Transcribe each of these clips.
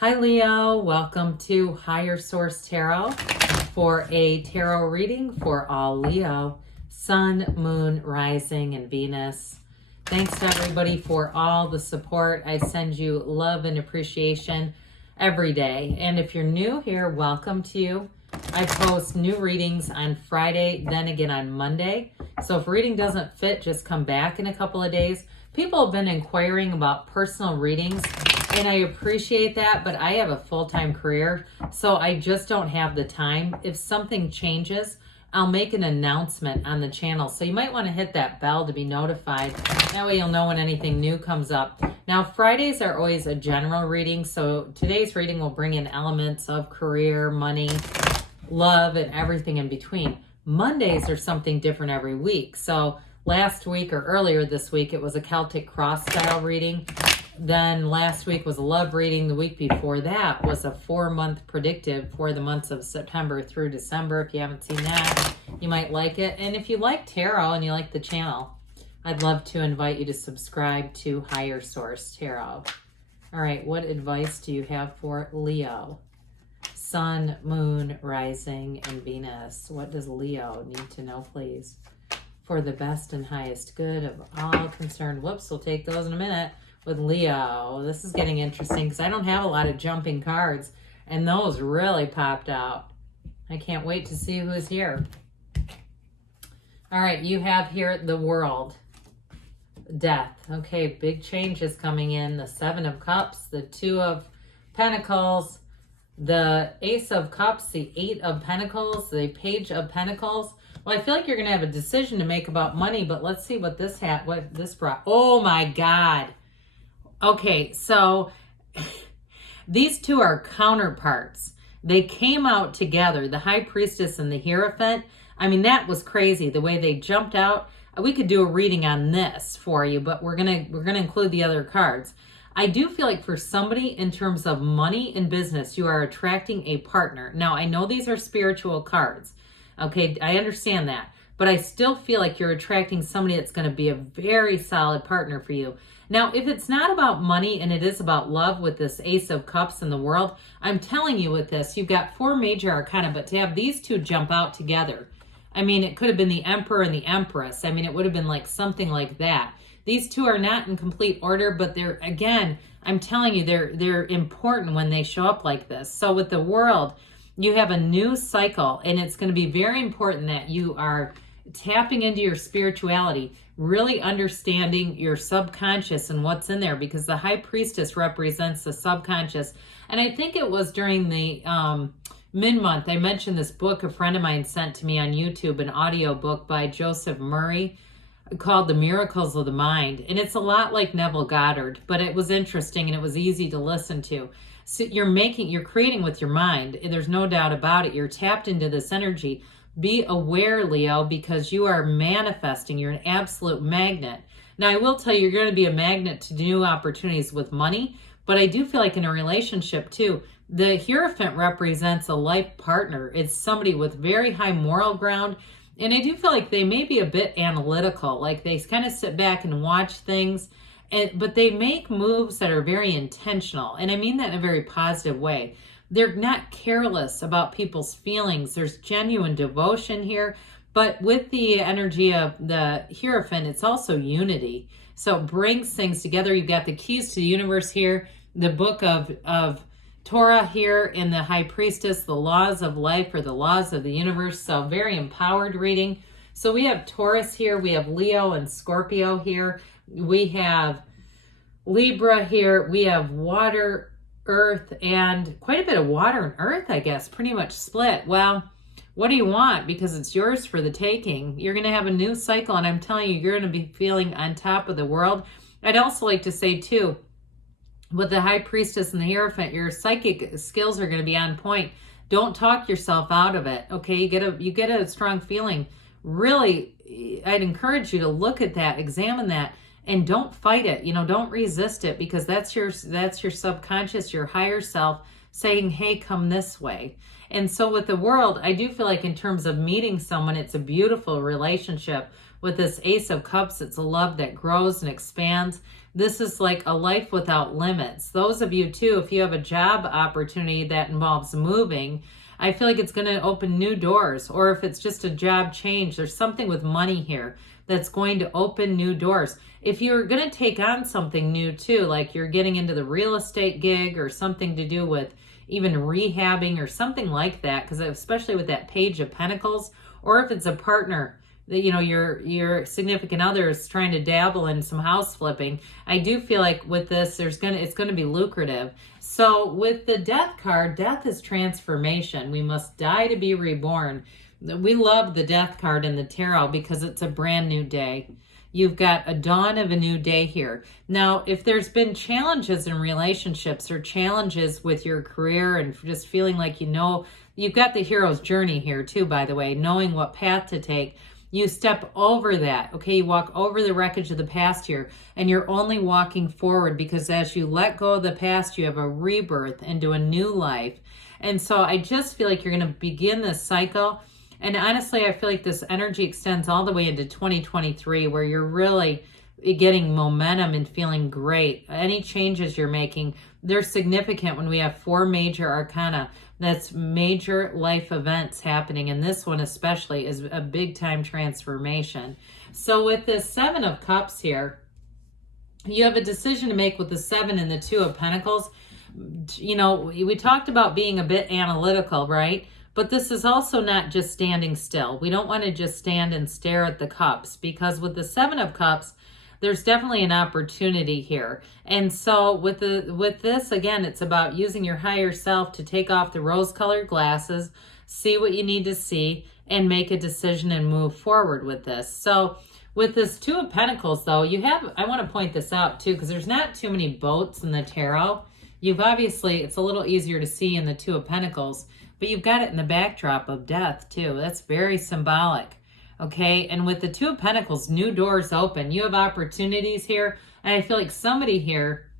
Hi Leo, welcome to Higher Source Tarot for a tarot reading for all Leo, Sun, Moon, Rising, and Venus. Thanks to everybody for all the support. I send you love and appreciation every day. And if you're new here, welcome to you. I post new readings on Friday, then again on Monday. So if reading doesn't fit, just come back in a couple of days. People have been inquiring about personal readings, and I appreciate that, but I have a full-time career, so I just don't have the time. If something changes, I'll make an announcement on the channel. So you might want to hit that bell to be notified. That way you'll know when anything new comes up. Now, Fridays are always a general reading, so today's reading will bring in elements of career, money, love, and everything in between. Mondays are something different every week. So last week or earlier this week, it was a Celtic cross style reading. Then last week was a love reading. The week before that was a 4-month predictive for the months of September through December. If you haven't seen that, you might like it. And if you like tarot and you like the channel, I'd love to invite you to subscribe to Higher Source Tarot. All right, what advice do you have for Leo? Sun, Moon, Rising, and Venus. What does Leo need to know, please? For the best and highest good of all concerned. Whoops, we'll take those in a minute. With Leo, this is getting interesting because I don't have a lot of jumping cards, and those really popped out. I can't wait to see who's here. All right, you have here the World, Death. Okay, big changes coming in. The Seven of Cups, the Two of Pentacles, the Ace of Cups, the Eight of Pentacles, the Page of Pentacles. Well, I feel like you're going to have a decision to make about money, but let's see what this brought. Oh my God. Okay, so these two are counterparts. They came out together, the High Priestess and the Hierophant. I mean, that was crazy, the way they jumped out. We could do a reading on this for you, but we're gonna include the other cards. I do feel like for somebody in terms of money and business, you are attracting a partner. Now, I know these are spiritual cards. Okay, I understand that. But I still feel like you're attracting somebody that's going to be a very solid partner for you. Now, if it's not about money and it is about love with this Ace of Cups in the World, I'm telling you with this, you've got 4 major arcana, but to have these two jump out together, I mean, it could have been the Emperor and the Empress. I mean, it would have been like something like that. These two are not in complete order, but they're, again, I'm telling you, they're important when they show up like this. So with the World, you have a new cycle, and it's going to be very important that you are tapping into your spirituality, really understanding your subconscious and what's in there, because the High Priestess represents the subconscious. And I think it was during the mid-month, I mentioned this book a friend of mine sent to me on YouTube, an audio book by Joseph Murray called The Miracles of the Mind. And it's a lot like Neville Goddard, but it was interesting and it was easy to listen to. So you're creating with your mind. There's no doubt about it. You're tapped into this energy. Be aware, Leo, because you are manifesting. You're an absolute magnet. Now, I will tell you, you're going to be a magnet to new opportunities with money, but I do feel like in a relationship too, the Hierophant represents a life partner. It's somebody with very high moral ground, and I do feel like they may be a bit analytical, like they kind of sit back and watch things, but they make moves that are very intentional, and I mean that in a very positive way. They're not careless about people's feelings. There's genuine devotion here. But with the energy of the Hierophant, it's also unity. So it brings things together. You've got the keys to the universe here, the book of Torah here in the High Priestess, the laws of life or the laws of the universe. So very empowered reading. So we have Taurus here. We have Leo and Scorpio here. We have Libra here. We have water, earth, and quite a bit of water and earth, I guess, pretty much split. Well, what do you want? Because it's yours for the taking. You're going to have a new cycle, and I'm telling you, you're going to be feeling on top of the world. I'd also like to say, too, with the High Priestess and the Hierophant, your psychic skills are going to be on point. Don't talk yourself out of it, okay? You get a strong feeling. Really, I'd encourage you to look at that, examine that, and don't fight it. Don't resist it, because that's your subconscious, your higher self saying, hey, come this way. And so with the World, I do feel like in terms of meeting someone, it's a beautiful relationship. With this Ace of Cups, it's a love that grows and expands. This is like a life without limits. Those of you too, if you have a job opportunity that involves moving, I feel like it's going to open new doors. Or if it's just a job change, there's something with money here that's going to open new doors. If you're going to take on something new too, like you're getting into the real estate gig or something to do with even rehabbing or something like that, because especially with that Page of Pentacles, or if it's a partner that, you know, your significant other is trying to dabble in some house flipping, I do feel like with this, it's going to be lucrative. So with the Death card, death is transformation. We must die to be reborn. We love the Death card in the tarot because it's a brand new day. You've got a dawn of a new day here. Now, if there's been challenges in relationships or challenges with your career and just feeling like, you know, you've got the hero's journey here too, by the way, knowing what path to take. You step over that, okay? You walk over the wreckage of the past here, and you're only walking forward because as you let go of the past, you have a rebirth into a new life. And so I just feel like you're going to begin this cycle. And honestly, I feel like this energy extends all the way into 2023, where you're really getting momentum and feeling great. Any changes you're making, they're significant when we have 4 major arcana. That's major life events happening. And this one especially is a big time transformation. So with this 7 of Cups here, you have a decision to make with the 7 and the 2 of Pentacles. You know, we talked about being a bit analytical, right? But this is also not just standing still. We don't want to just stand and stare at the cups, because with the 7 of Cups, there's definitely an opportunity here. And so with this, again, it's about using your higher self to take off the rose-colored glasses, see what you need to see, and make a decision and move forward with this. So with this 2 of Pentacles, though, you have, I want to point this out too, because there's not too many boats in the tarot. You've obviously, it's a little easier to see in the 2 of Pentacles, but you've got it in the backdrop of death too. That's very symbolic. Okay, and with the 2 of Pentacles, new doors open. You have opportunities here, and I feel like somebody here,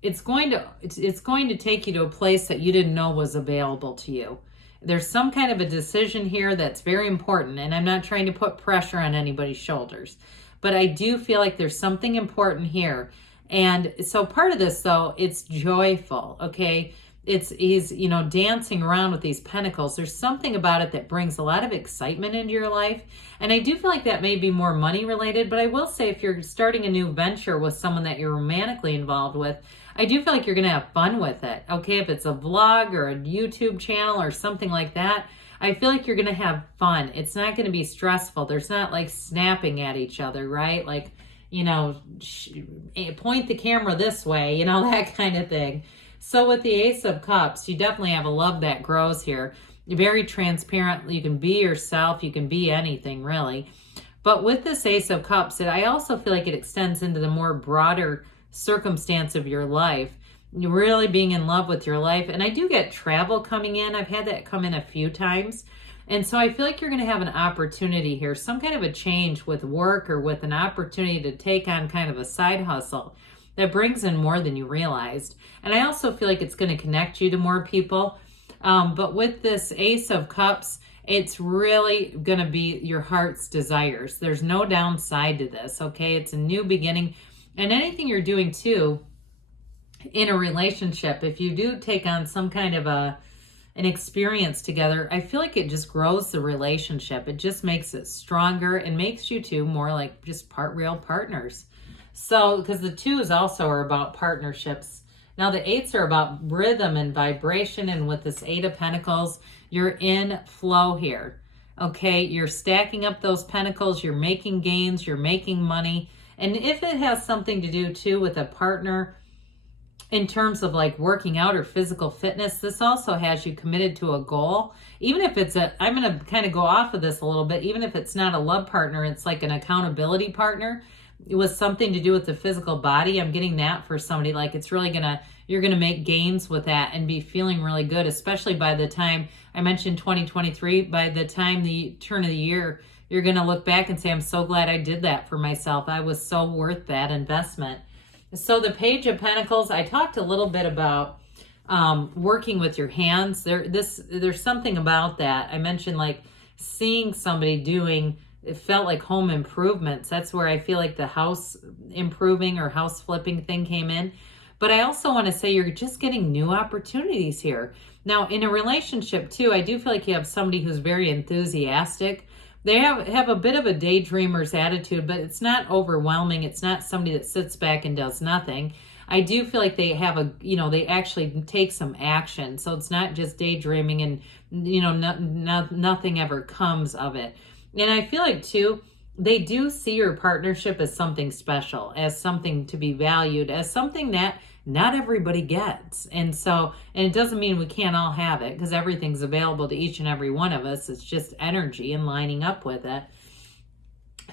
it's going to take you to a place that you didn't know was available to you. There's some kind of a decision here that's very important, and I'm not trying to put pressure on anybody's shoulders, but I do feel like there's something important here. And so part of this, though, it's joyful, okay? He's, you know, dancing around with these pentacles. There's something about it that brings a lot of excitement into your life. And I do feel like that may be more money related, but I will say if you're starting a new venture with someone that you're romantically involved with, I do feel like you're going to have fun with it. Okay, if it's a vlog or a YouTube channel or something like that, I feel like you're going to have fun. It's not going to be stressful. There's not like snapping at each other, right? Like, you know, point the camera this way, you know, that kind of thing. So with the Ace of Cups, you definitely have a love that grows here. You're very transparent. You can be yourself. You can be anything, really. But with this Ace of Cups, I also feel like it extends into the more broader circumstance of your life. You're really being in love with your life. And I do get travel coming in. I've had that come in a few times. And so I feel like you're going to have an opportunity here, some kind of a change with work or with an opportunity to take on kind of a side hustle that brings in more than you realized. And I also feel like it's going to connect you to more people. But with this Ace of Cups, it's really going to be your heart's desires. There's no downside to this, okay? It's a new beginning. And anything you're doing, too, in a relationship, if you do take on some kind of an experience together, I feel like it just grows the relationship. It just makes it stronger and makes you two more like just real partners. So, because the 2s also are about partnerships. Now, the 8s are about rhythm and vibration. And with this 8 of Pentacles, you're in flow here. Okay, you're stacking up those pentacles. You're making gains. You're making money. And if it has something to do, too, with a partner in terms of like working out or physical fitness, this also has you committed to a goal. Even if it's I'm going to kind of go off of this a little bit. Even if it's not a love partner, it's like an accountability partner. It was something to do with the physical body. I'm getting that for somebody, like it's really you're going to make gains with that and be feeling really good, especially by the time, I mentioned 2023, by the time the turn of the year, you're going to look back and say, I'm so glad I did that for myself. I was so worth that investment. So the Page of Pentacles, I talked a little bit about working with your hands. There's something about that. I mentioned like seeing somebody doing it felt like home improvements. That's where I feel like the house improving or house flipping thing came in. But I also want to say you're just getting new opportunities here. Now, in a relationship too, I do feel like you have somebody who's very enthusiastic. They have a bit of a daydreamer's attitude, but it's not overwhelming. It's not somebody that sits back and does nothing. I do feel like they have they actually take some action. So it's not just daydreaming and, nothing ever comes of it. And I feel like too, they do see your partnership as something special, as something to be valued, as something that not everybody gets. And it doesn't mean we can't all have it, because everything's available to each and every one of us. It's just energy and lining up with it.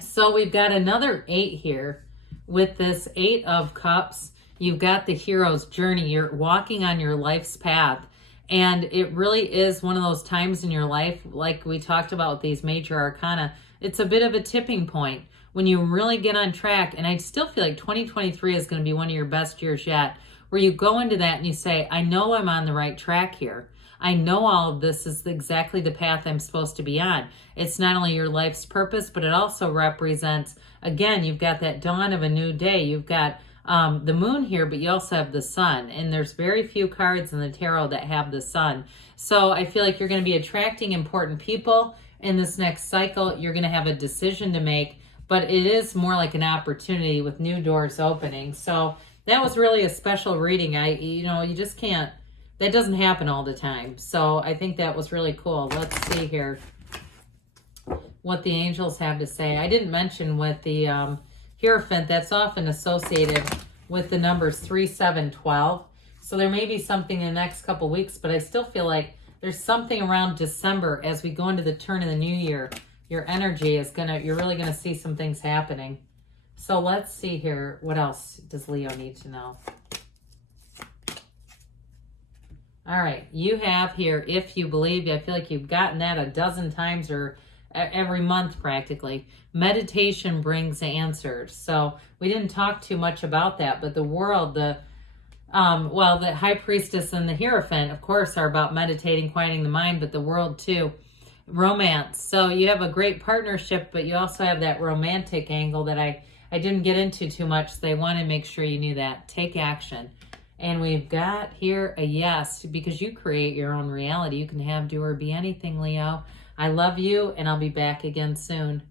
So we've got another 8 here with this 8 of Cups. You've got the hero's journey. You're walking on your life's path. And it really is one of those times in your life, like we talked about with these major arcana, it's a bit of a tipping point when you really get on track. And I still feel like 2023 is going to be one of your best years yet, where you go into that and you say, I know I'm on the right track here. I know all of this is exactly the path I'm supposed to be on. It's not only your life's purpose, but it also represents, again, you've got that dawn of a new day. You've got the moon here, but you also have the sun. And there's very few cards in the tarot that have the sun. So I feel like you're going to be attracting important people in this next cycle. You're going to have a decision to make, but it is more like an opportunity with new doors opening. So that was really a special reading. You just can't, that doesn't happen all the time. So I think that was really cool. Let's see here what the angels have to say. I didn't mention with the Hierophant, that's often associated with the numbers 3, 7, 12. So there may be something in the next couple weeks, but I still feel like there's something around December as we go into the turn of the new year. Your energy is you're really gonna see some things happening. So let's see here. What else does Leo need to know? All right, you have here, if you believe. I feel like you've gotten that a dozen times or every month practically. Meditation brings answers. So we didn't talk too much about that, but the world, the High Priestess and the Hierophant, of course, are about meditating, quieting the mind, but the world too. Romance. So you have a great partnership, but you also have that romantic angle that I didn't get into too much. So they want to make sure you knew that. Take action. And we've got here a yes, because you create your own reality. You can have, do, or be anything, Leo. I love you, and I'll be back again soon.